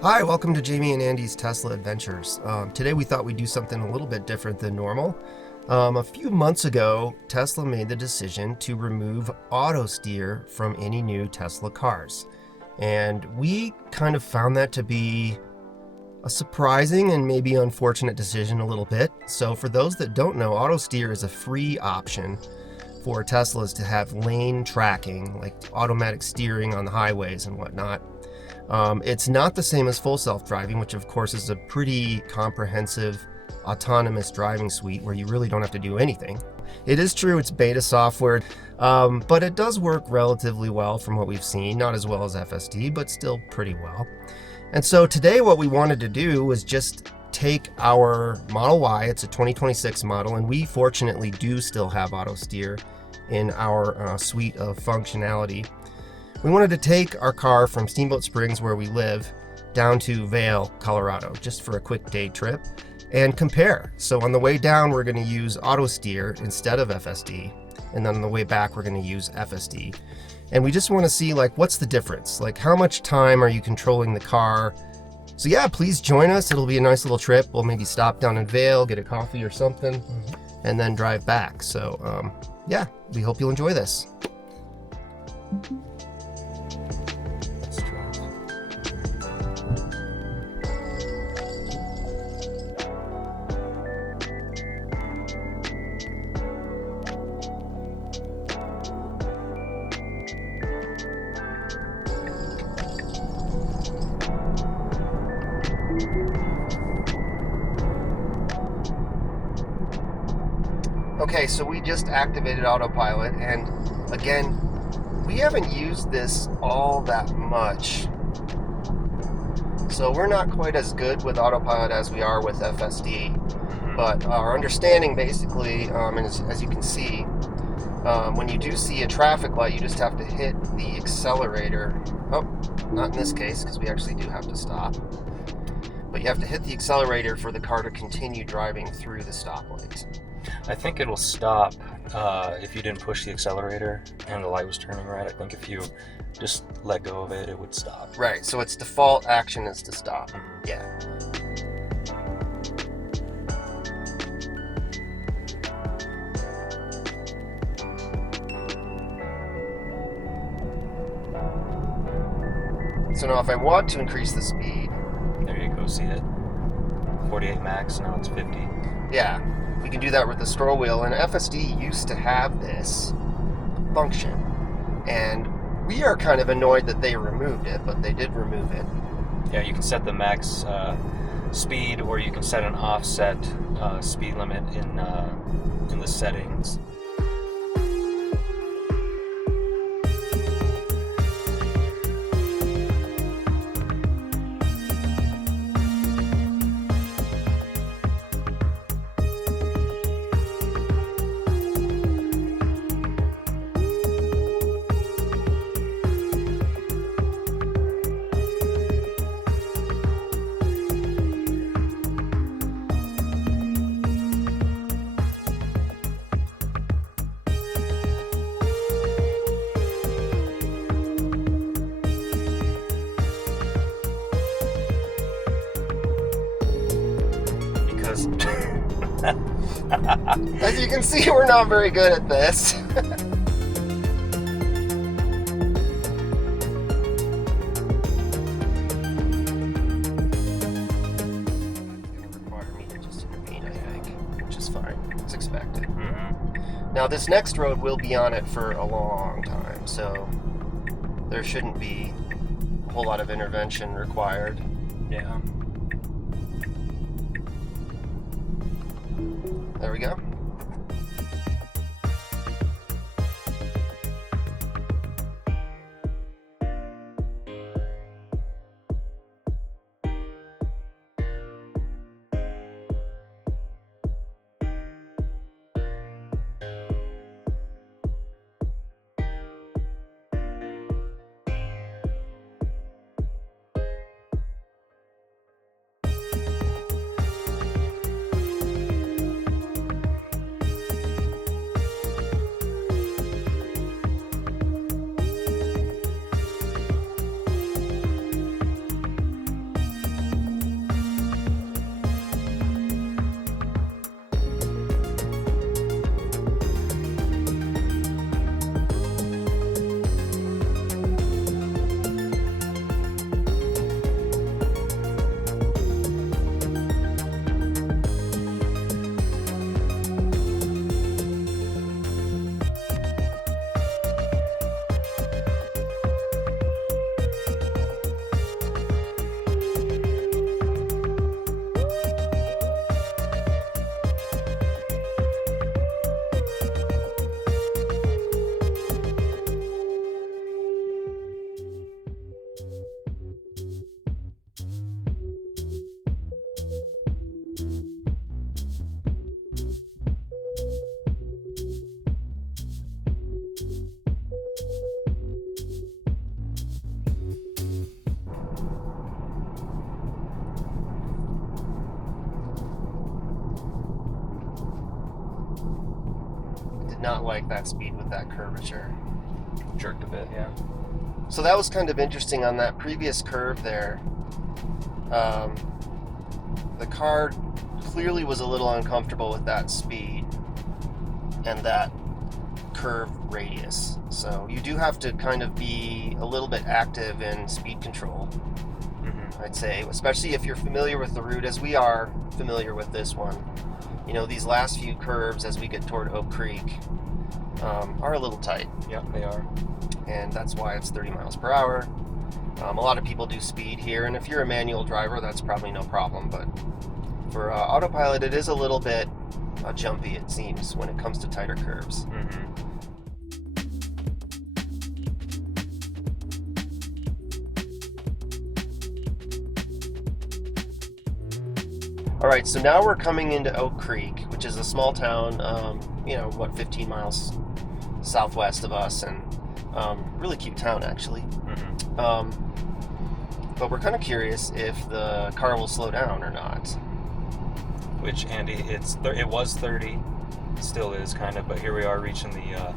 Hi, welcome to Jayme and Andy's Tesla Adventures. Today we thought we'd do something a little bit different than normal. A few months ago, Tesla made the decision to remove autosteer from any new Tesla cars. And we kind of found that to be a surprising and maybe unfortunate decision a little bit. So for those that don't know, autosteer is a free option for Teslas to have lane tracking, like automatic steering on the highways and whatnot. It's not the same as full self-driving, which of course is a pretty comprehensive autonomous driving suite where you really don't have to do anything. It is true it's beta software, but it does work relatively well from what we've seen. Not as well as FSD, but still pretty well. And so today what we wanted to do was just take our Model Y, it's a 2026 model, and we fortunately do still have auto steer in our suite of functionality. We wanted to take our car from Steamboat Springs, where we live, down to Vail, Colorado, just for a quick day trip and compare. So on the way down, we're going to use auto steer instead of FSD. And then on the way back, we're going to use FSD. And we just want to see, like, what's the difference? Like, how much time are you controlling the car? So yeah, please join us. It'll be a nice little trip. We'll maybe stop down in Vail, get a coffee or something, and then drive back. So yeah, we hope you'll enjoy this. Okay, so we just activated Autopilot, and again, we haven't used this all that much. So we're not quite as good with Autopilot as we are with FSD, but our understanding basically, and as you can see, when you do see a traffic light, you just have to hit the accelerator. Oh, not in this case, because we actually do have to stop. But you have to hit the accelerator for the car to continue driving through the stoplight. I think it'll stop if you didn't push the accelerator and the light was turning red. I think if you just let go of it, it would stop. Right, so its default action is to stop. Yeah. So now if I want to increase the speed... There you go, see it? 48 max, now it's 50. Yeah. We can do that with the scroll wheel, and FSD used to have this function, and we are kind of annoyed that they removed it, but they did remove it. Yeah, you can set the max speed, or you can set an offset speed limit in the settings. As you can see, we're not very good at this. Require me to just intervene, I think, which is fine. It's expected. Now, this next road will be on it for a long time, so there shouldn't be a whole lot of intervention required. Yeah. There we go. not like that speed with that curvature. Jerked a bit, yeah. So that was kind of interesting on that previous curve there. The car clearly was a little uncomfortable with that speed and that curve radius. So you do have to kind of be a little bit active in speed control, I'd say, especially if you're familiar with the route, as we are familiar with this one. You know, these last few curves as we get toward Oak Creek are a little tight. Yep, they are. And that's why it's 30 miles per hour. A lot of people do speed here, and if you're a manual driver, that's probably no problem. But for autopilot, it is a little bit jumpy, it seems, when it comes to tighter curves. All right, so now we're coming into Oak Creek, which is a small town, 15 miles southwest of us, and really cute town, actually. But we're kind of curious if the car will slow down or not. Which, Andy, it was 30, it still is kind of, but here we are reaching the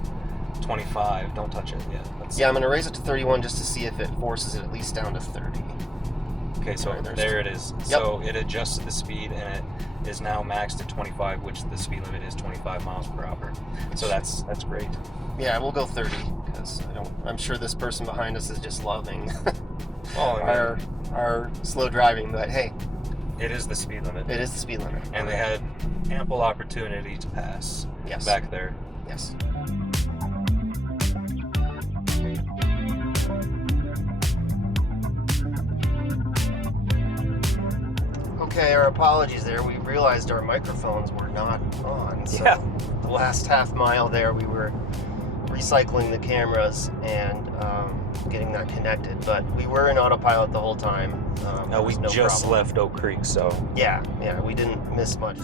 25. Don't touch it yet. Yeah, I'm going to raise it to 31 just to see if it forces it at least down to 30. Okay, so there it is. Yep. So it adjusted the speed, and it is now maxed at 25, which the speed limit is 25 miles per hour. So that's great. Yeah, we'll go 30 because I'm sure this person behind us is just loving our slow driving. But hey, it is the speed limit. It is the speed limit, and they had ample opportunity to pass. Yes. Back there. Yes. Okay, our apologies there. We realized our microphones were not on. So yeah. The last half mile there, we were recycling the cameras and getting that connected. But we were in autopilot the whole time. We just left Oak Creek, so. Yeah, we didn't miss much.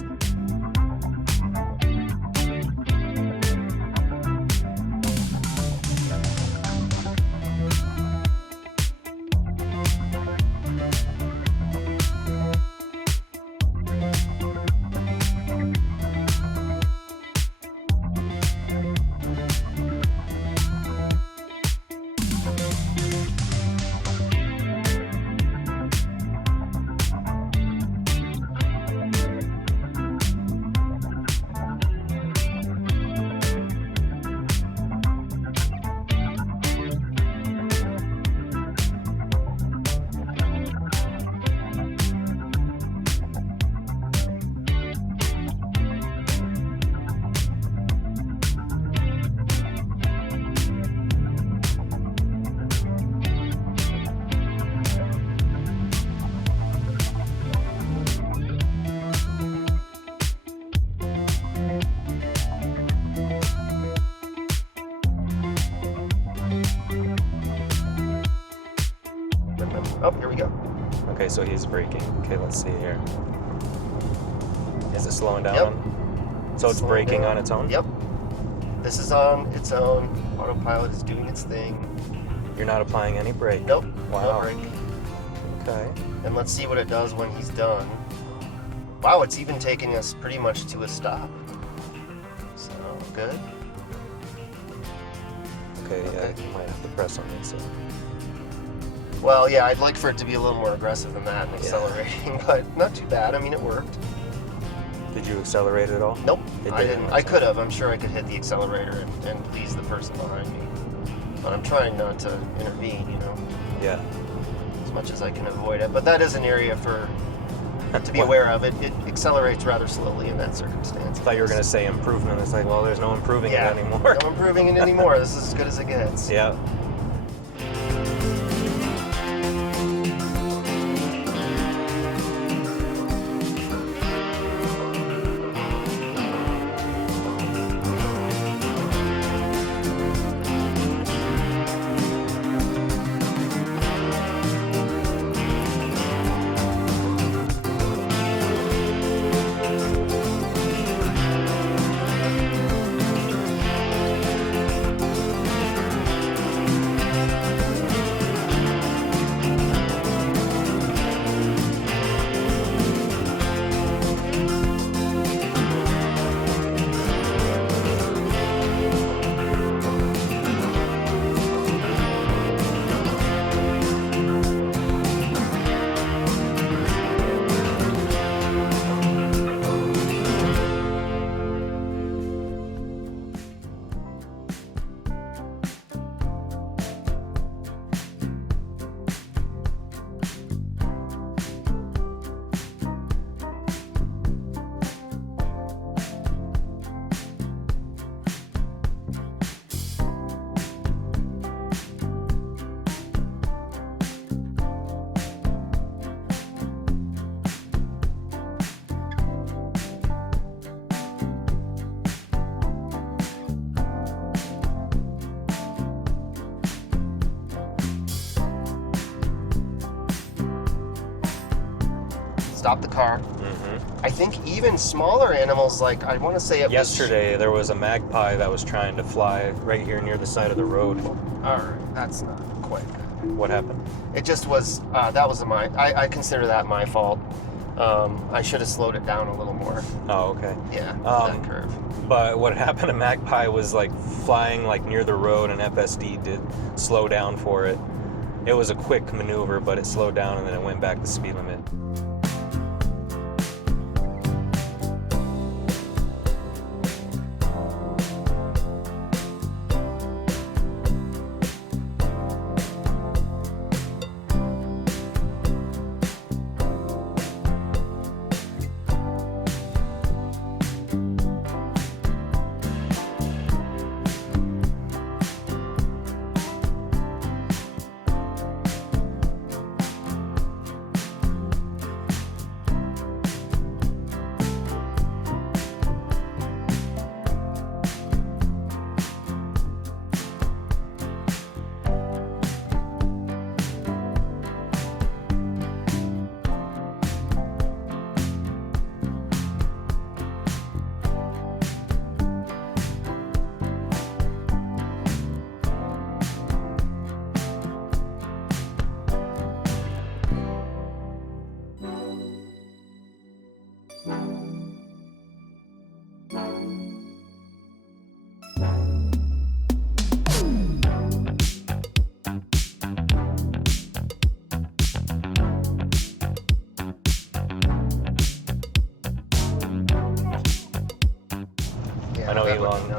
Oh, here we go. Okay, so he's braking. Okay, let's see here. Is it slowing down? Yep. So it's braking on its own? Yep. This is on its own. Autopilot is doing its thing. You're not applying any brake? Nope. Wow. No brake. Okay. And let's see what it does when he's done. Wow, it's even taking us pretty much to a stop. So, good. Okay, yeah, you might have to press on this. So. Well, yeah, I'd like for it to be a little more aggressive than that and accelerating, but not too bad. I mean, it worked. Did you accelerate at all? Nope, I didn't. I could have. I'm sure I could hit the accelerator and please the person behind me. But I'm trying not to intervene, you know? Yeah. As much as I can avoid it. But that is an area to be aware of. It accelerates rather slowly in that circumstance. I thought you were going to say improvement. It's like, well, there's no improving it anymore. No improving it anymore. This is as good as it gets. Yeah. Stop the car. Mm-hmm. I think even smaller animals, like I want to say it Yesterday, there was a magpie that was trying to fly right here near the side of the road. All right, that's not quite good. What happened? It just was, that was I consider that my fault. I should have slowed it down a little more. Oh, okay. Yeah, that curve. But what happened to Magpie was like flying like near the road, and FSD did slow down for it. It was a quick maneuver, but it slowed down and then it went back to speed limit.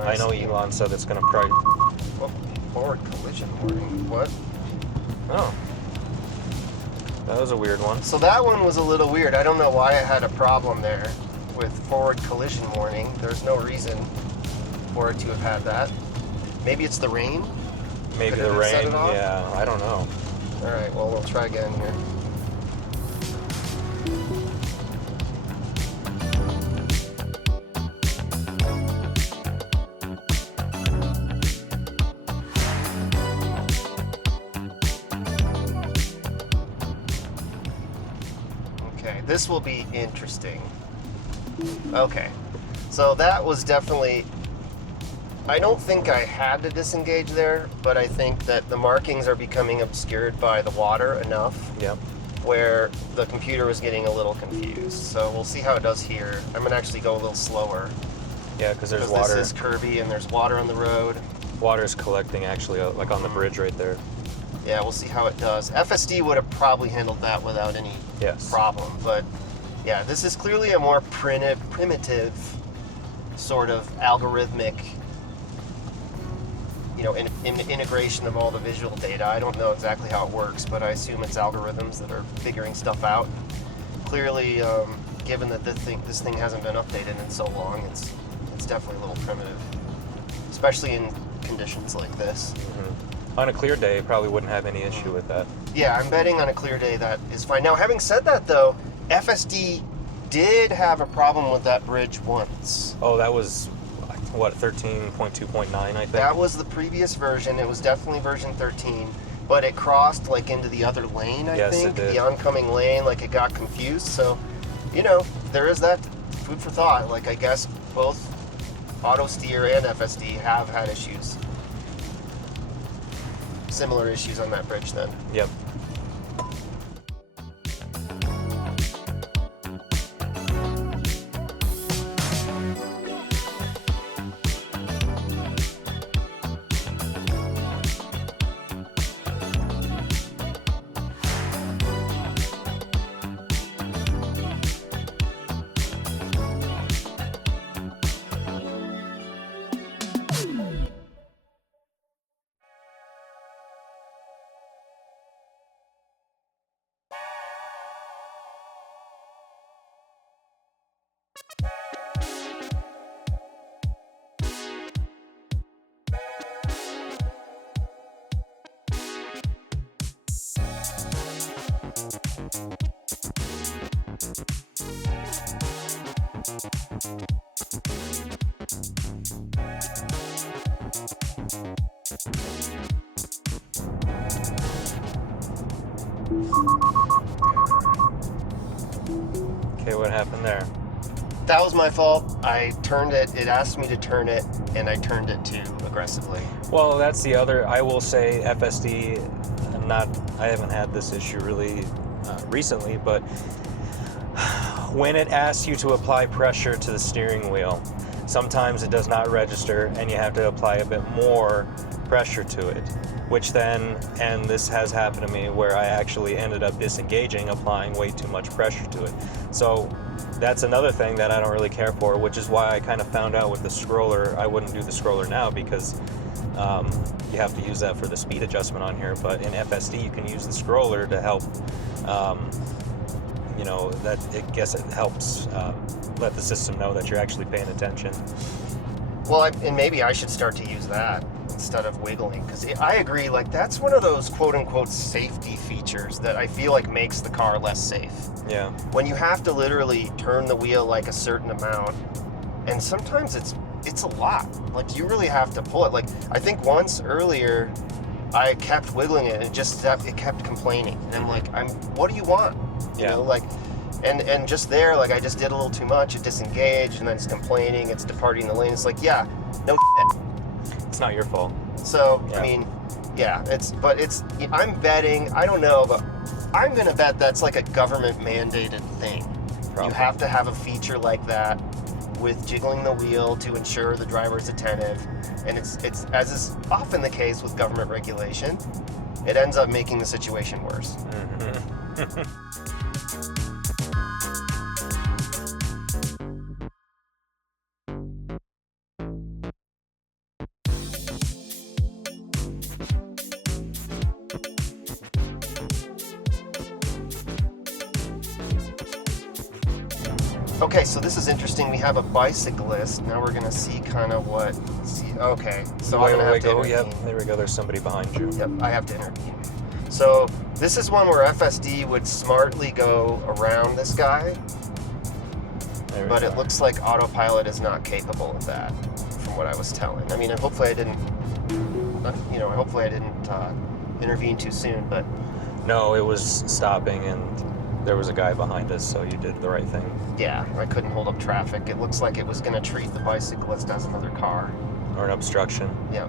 I know Elon said it's going to price. Oh, forward collision warning. What? Oh. That was a weird one. So that one was a little weird. I don't know why it had a problem there with forward collision warning. There's no reason for it to have had that. Maybe it's the rain? Maybe the rain, yeah. I don't know. All right, well, we'll try again here. This will be interesting. Okay, so that was definitely, I don't think I had to disengage there, but I think that the markings are becoming obscured by the water enough where the computer was getting a little confused. So we'll see how it does here. I'm gonna actually go a little slower. Yeah, because there's water. This is curvy and there's water on the road. Water's collecting actually, like on the bridge right there. Yeah, we'll see how it does. FSD would have probably handled that without any problem, but yeah, this is clearly a more primitive sort of algorithmic, integration of all the visual data. I don't know exactly how it works, but I assume it's algorithms that are figuring stuff out. Clearly, given that this thing hasn't been updated in so long, it's definitely a little primitive, especially in conditions like this. Mm-hmm. On a clear day, probably wouldn't have any issue with that. Yeah, I'm betting on a clear day that is fine. Now, having said that, though, FSD did have a problem with that bridge once. Oh, that was, what, 13.2.9, I think? That was the previous version. It was definitely version 13, but it crossed, like, into the other lane, I think. Yes, it did. The oncoming lane, like, it got confused. So, there is that food for thought. Like, I guess both autosteer and FSD have had issues. Similar issues on that bridge then. Yep. Okay, what happened there? That was my fault. I turned it. It asked me to turn it, and I turned it too aggressively. Well, that's the other. I will say FSD. I haven't had this issue really recently, but when it asks you to apply pressure to the steering wheel, sometimes it does not register, and you have to apply a bit more pressure to it. Which then, and this has happened to me, where I actually ended up disengaging, applying way too much pressure to it. So that's another thing that I don't really care for, which is why I kind of found out with the scroller, I wouldn't do the scroller now because you have to use that for the speed adjustment on here. But in FSD, you can use the scroller to help, that I guess it helps let the system know that you're actually paying attention. Well, and maybe I should start to use that instead of wiggling, because I agree, like, that's one of those quote-unquote safety features that I feel like makes the car less safe. Yeah. When you have to literally turn the wheel like a certain amount, and sometimes it's a lot. Like, you really have to pull it. Like, I think once earlier, I kept wiggling it, and it kept complaining. And I'm like, what do you want? You know, like, and just there, like, I just did a little too much. It disengaged, and then it's complaining. It's departing the lane. It's like, yeah, no shit. It's not your fault. So, I mean, yeah, I'm betting, I don't know, but I'm going to bet that's like a government mandated thing. Probably. You have to have a feature like that with jiggling the wheel to ensure the driver is attentive. And it's as is often the case with government regulation, it ends up making the situation worse. Mm-hmm. Okay, so this is interesting. We have a bicyclist. Now we're gonna see kind of okay, so I'm gonna have to intervene. Yep, there we go. There's somebody behind you. Yep, I have to intervene. So this is one where FSD would smartly go around this guy, but it looks like Autopilot is not capable of that, from what I was telling. I mean, hopefully I didn't intervene too soon, but no, it was stopping and there was a guy behind us, so you did the right thing. Yeah, I couldn't hold up traffic. It looks like it was going to treat the bicyclist as another car. Or an obstruction. Yeah.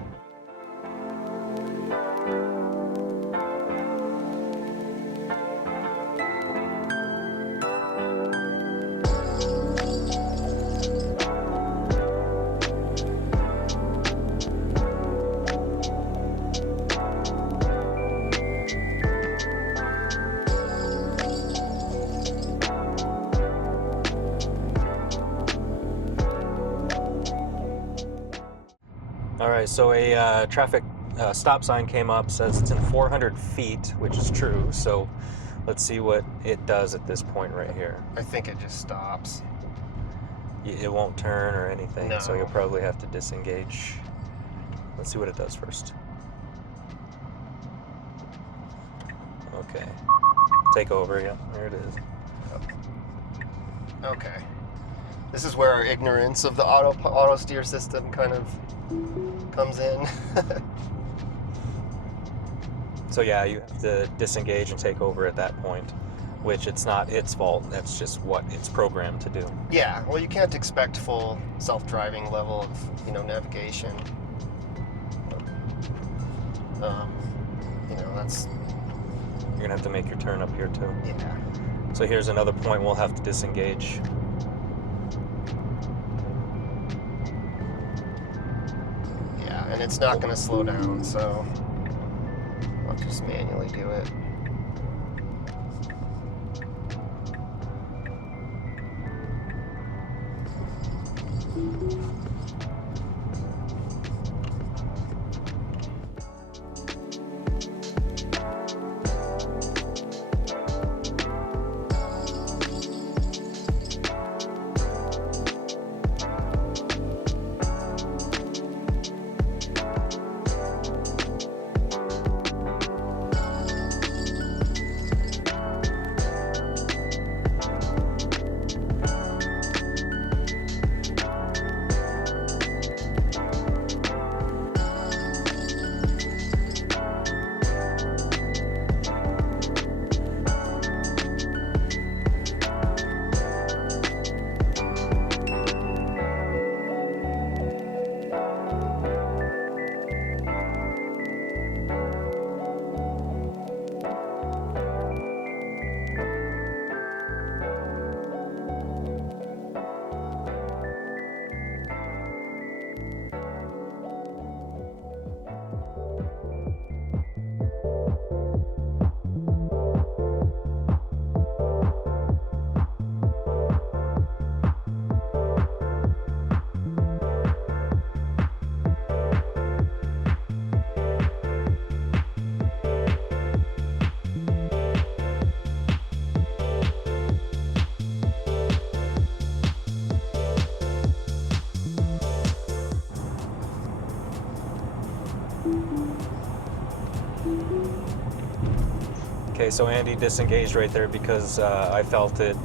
Alright, so a traffic stop sign came up, says it's in 400 feet, which is true, so let's see what it does at this point right here. I think it just stops. It won't turn or anything, no. So you'll probably have to disengage. Let's see what it does first. Okay. Take over, yeah, there it is. Okay. This is where our ignorance of the auto steer system kind of comes in. So yeah, you have to disengage and take over at that point, which it's not its fault. That's just what it's programmed to do. Yeah, well, you can't expect full self-driving level of, navigation. That's... You're gonna have to make your turn up here too. Yeah. So here's another point we'll have to disengage. Yeah, and it's not gonna slow down, so I'll just manually do it. Okay, so Andy disengaged right there because I felt it.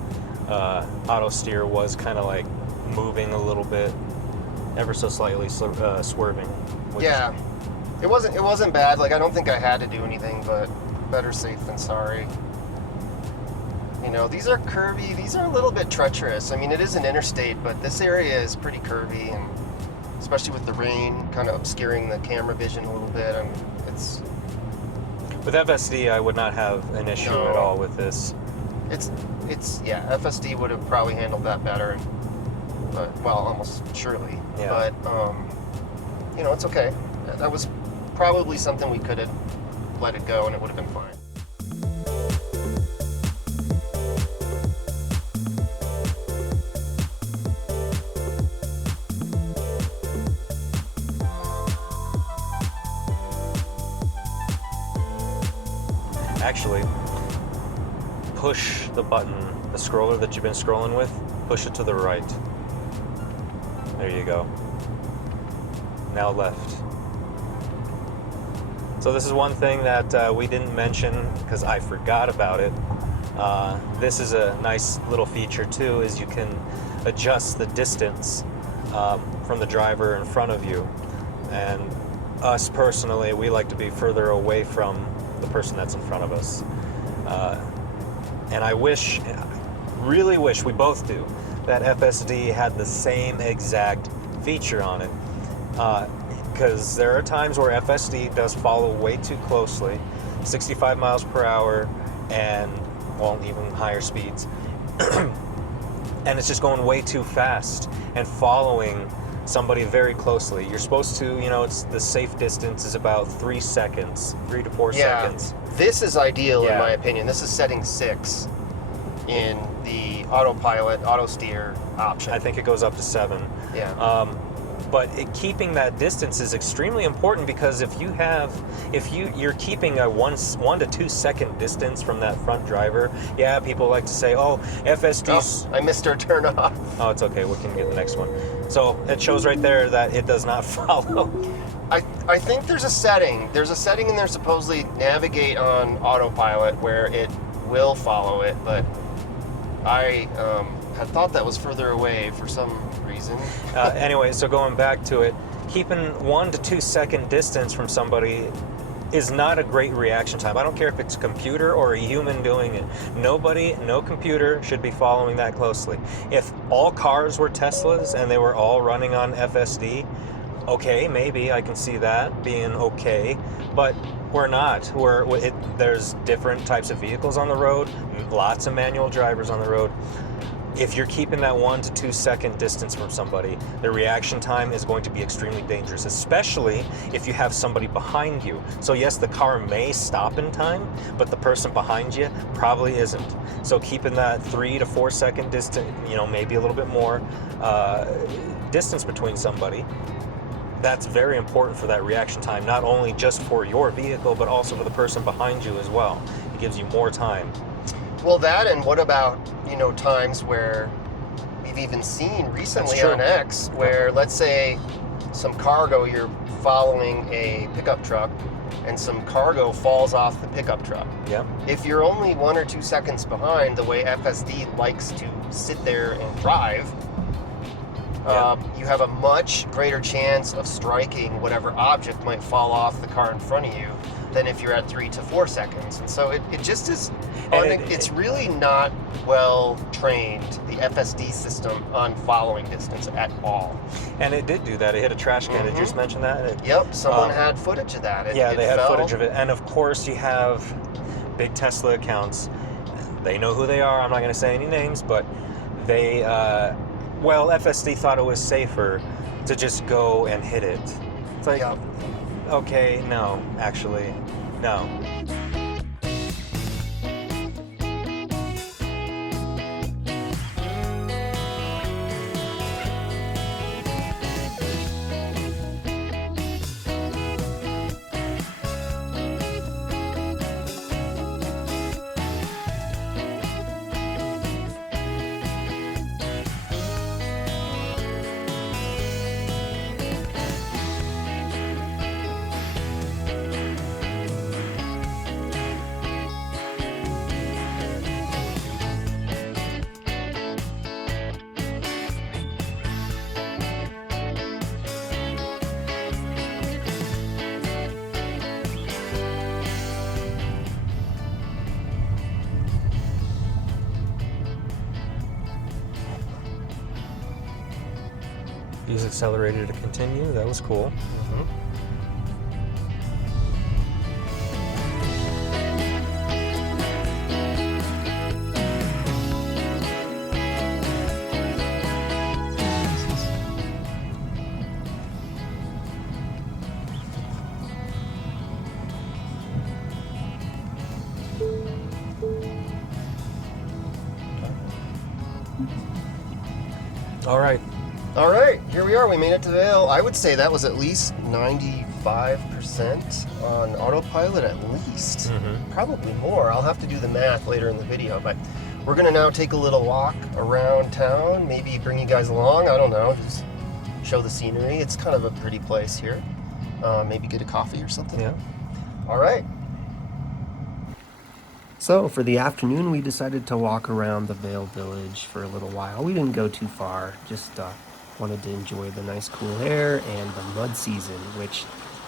Auto steer was kind of like moving a little bit, ever so slightly swerving. Yeah, it wasn't bad. Like, I don't think I had to do anything, but better safe than sorry. You know, these are curvy. These are a little bit treacherous. I mean, it is an interstate, but this area is pretty curvy, and especially with the rain kind of obscuring the camera vision a little bit. I mean, it's... With FSD, I would not have an issue at all with this. Yeah, FSD would have probably handled that better, but, well, almost surely. Yeah. But, you know, it's okay. That was probably something we could have let it go and it would have been fine. Actually, push the button, the scroller that you've been scrolling with, push it to the right. There you go. Now left. So this is one thing that we didn't mention because I forgot about it. This is a nice little feature too, is you can adjust the distance from the driver in front of you. And us personally, we like to be further away from the person that's in front of us. And I really wish, we both do, that FSD had the same exact feature on it. Because there are times where FSD does follow way too closely, 65 miles per hour and, well, even higher speeds. And it's just going way too fast and following somebody very closely. You're supposed to, you know, it's the safe distance is about 3 seconds, 3 to 4 seconds. This is ideal in my opinion. This is setting 6 in the Autopilot, auto steer option. I think it goes up to 7. Yeah. But keeping that distance is extremely important because if you're keeping a 1 to 2 second distance from that front driver, yeah, people like to say, oh, FSD. Oh, I missed our turn off. Oh, it's okay. We can get the next one. So it shows right there that it does not follow. I think there's a setting. There's a setting in there supposedly navigate on autopilot where it will follow it, but I had thought that was further away for some reason. Anyway, so going back to it, keeping 1 to 2 second distance from somebody is not a great reaction time. I don't care if it's a computer or a human doing it. No computer should be following that closely. If all cars were Teslas and they were all running on FSD, okay, maybe I can see that being okay, but we're not. There's different types of vehicles on the road, lots of manual drivers on the road. If you're keeping that 1 to 2 second distance from somebody, the reaction time is going to be extremely dangerous, especially if you have somebody behind you. So yes, the car may stop in time, but the person behind you probably isn't. So keeping that 3 to 4 second distance, you know, maybe a little bit more distance between somebody, that's very important for that reaction time, not only just for your vehicle, but also for the person behind you as well. It gives you more time. Well, that, and what about, you know, times where we've even seen recently on X where, let's say, some cargo, you're following a pickup truck and some cargo falls off the pickup truck. Yeah. If you're only 1 or 2 seconds behind, the way FSD likes to sit there and drive, you have a much greater chance of striking whatever object might fall off the car in front of you than if you're at 3 to 4 seconds. And so it just is, it's really not well trained, the FSD system, on following distance at all. And it did do that. It hit a trash can. Did you just mention that? Yep, someone had footage of that. They had footage of it. And of course you have big Tesla accounts. They know who they are. I'm not going to say any names, but they, FSD thought it was safer to just go and hit it. It's like, okay, no, actually, no. Use accelerator to continue. That was cool. All right, here we are. We made it to Vail. I would say that was at least 95% on autopilot, at least. Probably more. I'll have to do the math later in the video, but we're gonna now take a little walk around town, maybe bring you guys along. I don't know, just show the scenery. It's kind of a pretty place here. Maybe get a coffee or something. Yeah. All right. So for the afternoon, we decided to walk around the Vail Village for a little while. We didn't go too far, just wanted to enjoy the nice cool air and the mud season, which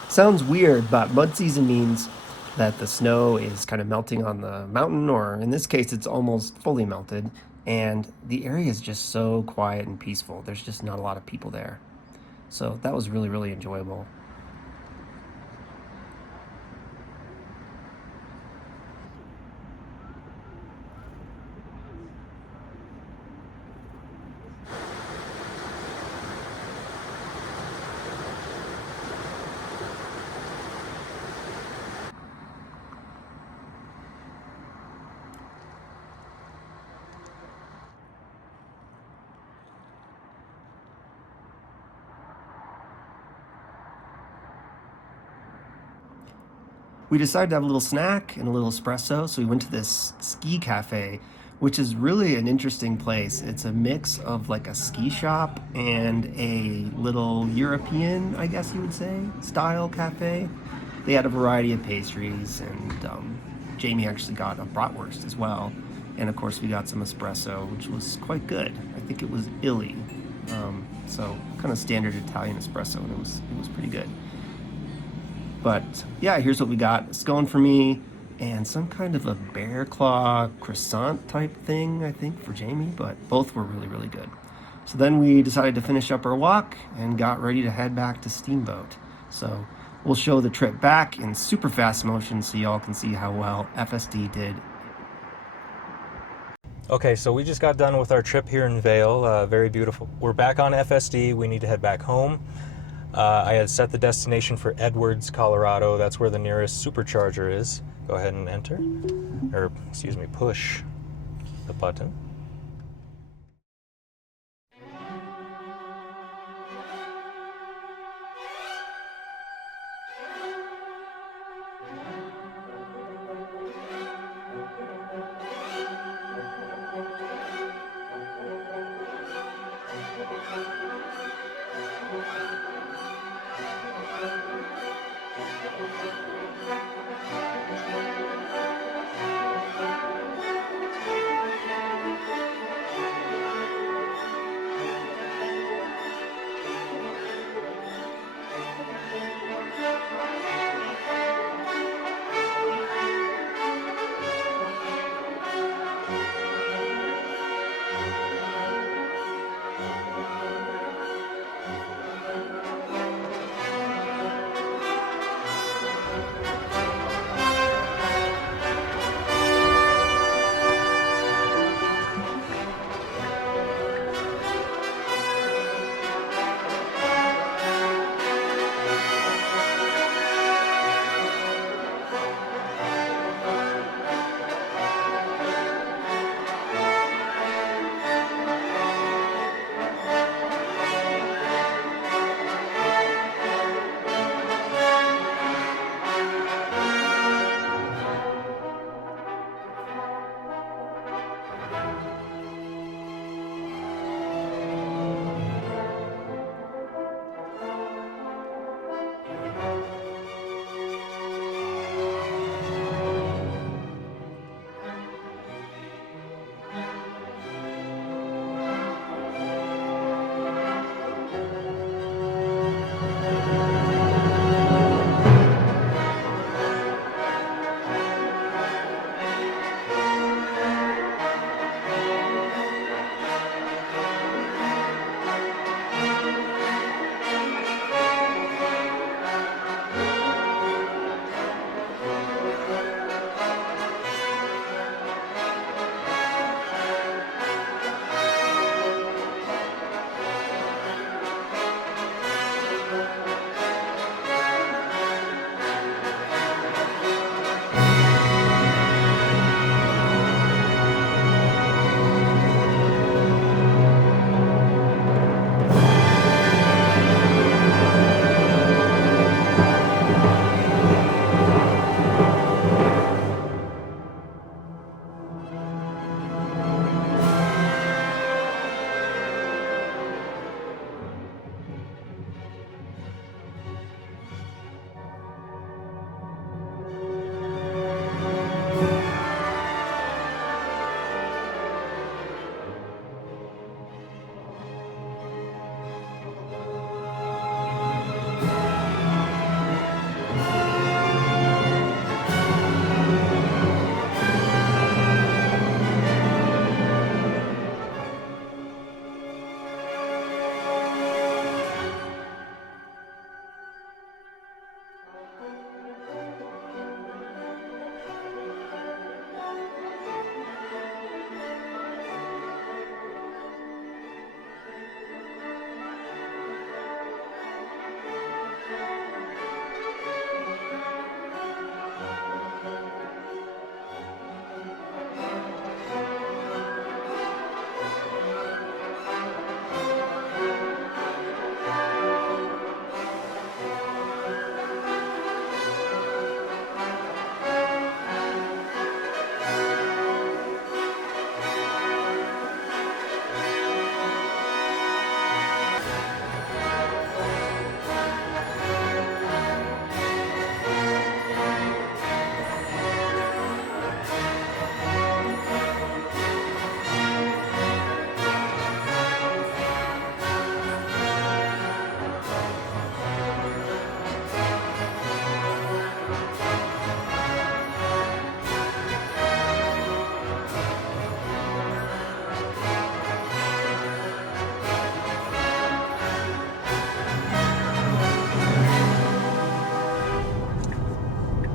sounds weird, but mud season means that the snow is kind of melting on the mountain, or in this case, it's almost fully melted, and the area is just so quiet and peaceful. There's just not a lot of people there. So that was really, really enjoyable. We decided to have a little snack and a little espresso, so we went to this ski cafe, which is really an interesting place. It's a mix of like a ski shop and a little European, I guess you would say, style cafe. They had a variety of pastries, and Jayme actually got a bratwurst as well. And of course, we got some espresso, which was quite good. I think it was illy, so kind of standard Italian espresso, and it was pretty good. But yeah, here's what we got. A scone for me, and some kind of a bear claw croissant type thing, I think, for Jayme, but both were really, really good. So then we decided to finish up our walk and got ready to head back to Steamboat. So we'll show the trip back in super fast motion so y'all can see how well FSD did. Okay, so we just got done with our trip here in Vail. Very beautiful. We're back on FSD. We need to head back home. I had set the destination for Edwards, Colorado. That's where the nearest supercharger is. Go ahead and enter, or excuse me, push the button.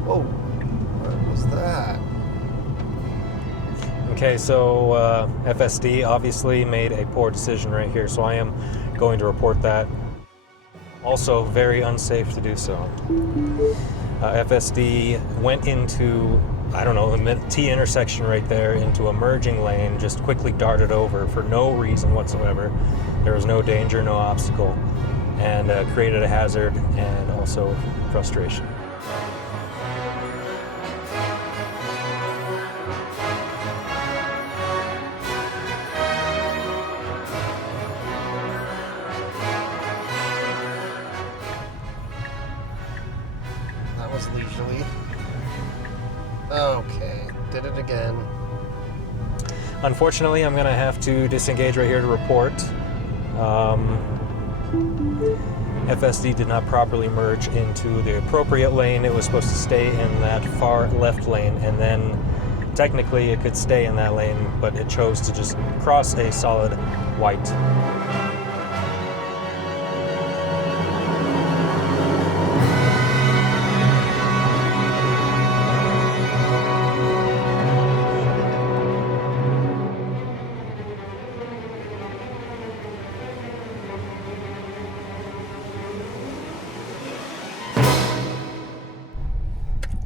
Whoa, what was that? Okay, so FSD obviously made a poor decision right here, so I am going to report that. Also, very unsafe to do so. FSD went into, I don't know, the T intersection right there into a merging lane, just quickly darted over for no reason whatsoever. There was no danger, no obstacle, and created a hazard and also frustration. That was leisurely. Okay, did it again. Unfortunately, I'm going to have to disengage right here to report. FSD did not properly merge into the appropriate lane. It was supposed to stay in that far left lane, and then technically it could stay in that lane, but it chose to just cross a solid white.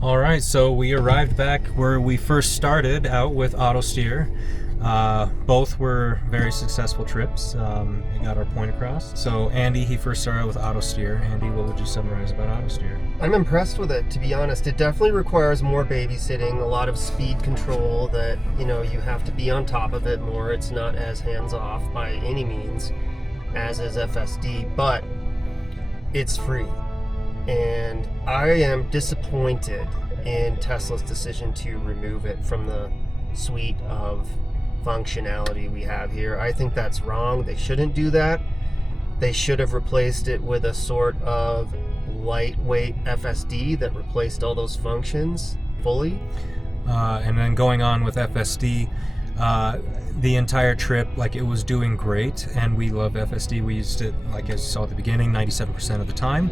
All right, so we arrived back where we first started out with autosteer. Both were very successful trips. We got our point across. So Andy, he first started out with autosteer. Andy, what would you summarize about autosteer? I'm impressed with it, to be honest. It definitely requires more babysitting, a lot of speed control that, you have to be on top of it more. It's not as hands-off by any means as is FSD, but it's free. And I am disappointed in Tesla's decision to remove it from the suite of functionality we have here. I think that's wrong. They shouldn't do that. They should have replaced it with a sort of lightweight FSD that replaced all those functions fully. And then going on with FSD, the entire trip, it was doing great, and we love FSD. We used it, as you saw at the beginning, 97% of the time.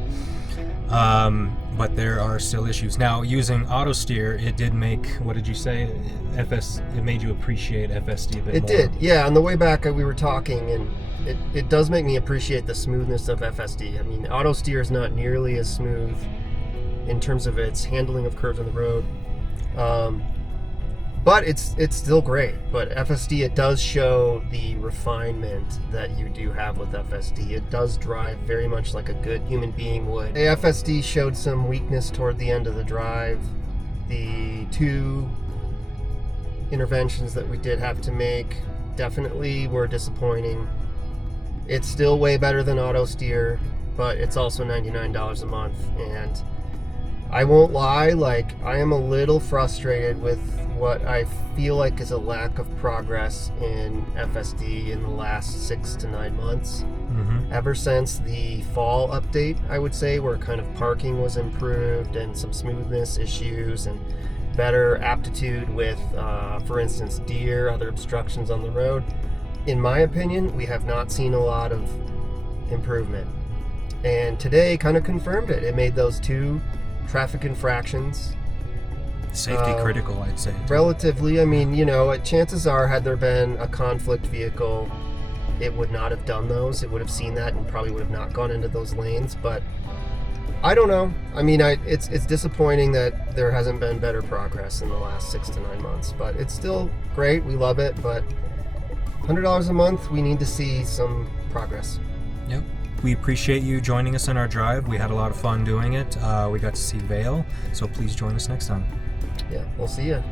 But there are still issues. Now, using autosteer, it did make, what did you say? It made you appreciate FSD a bit more. It did, yeah. On the way back, we were talking, and it does make me appreciate the smoothness of FSD. I mean, autosteer is not nearly as smooth in terms of its handling of curves on the road. But it's still great. But FSD, it does show the refinement that you do have with FSD. It does drive very much like a good human being would. The FSD showed some weakness toward the end of the drive. The two interventions that we did have to make definitely were disappointing. It's still way better than autosteer, but it's also $99 a month. And I won't lie, I am a little frustrated with what I feel like is a lack of progress in FSD in the last 6 to 9 months. Mm-hmm. Ever since the fall update, I would say, where kind of parking was improved and some smoothness issues and better aptitude with, for instance, deer, other obstructions on the road. In my opinion, we have not seen a lot of improvement. And today kind of confirmed it. It made those 2 traffic infractions safety critical, I'd say. Relatively. I mean, chances are, had there been a conflict vehicle, it would not have done those. It would have seen that and probably would have not gone into those lanes. But I don't know. I mean, it's disappointing that there hasn't been better progress in the last 6 to 9 months. But it's still great. We love it. But $100 a month, we need to see some progress. Yep. We appreciate you joining us on our drive. We had a lot of fun doing it. We got to see Vail, so please join us next time. Yeah, we'll see you.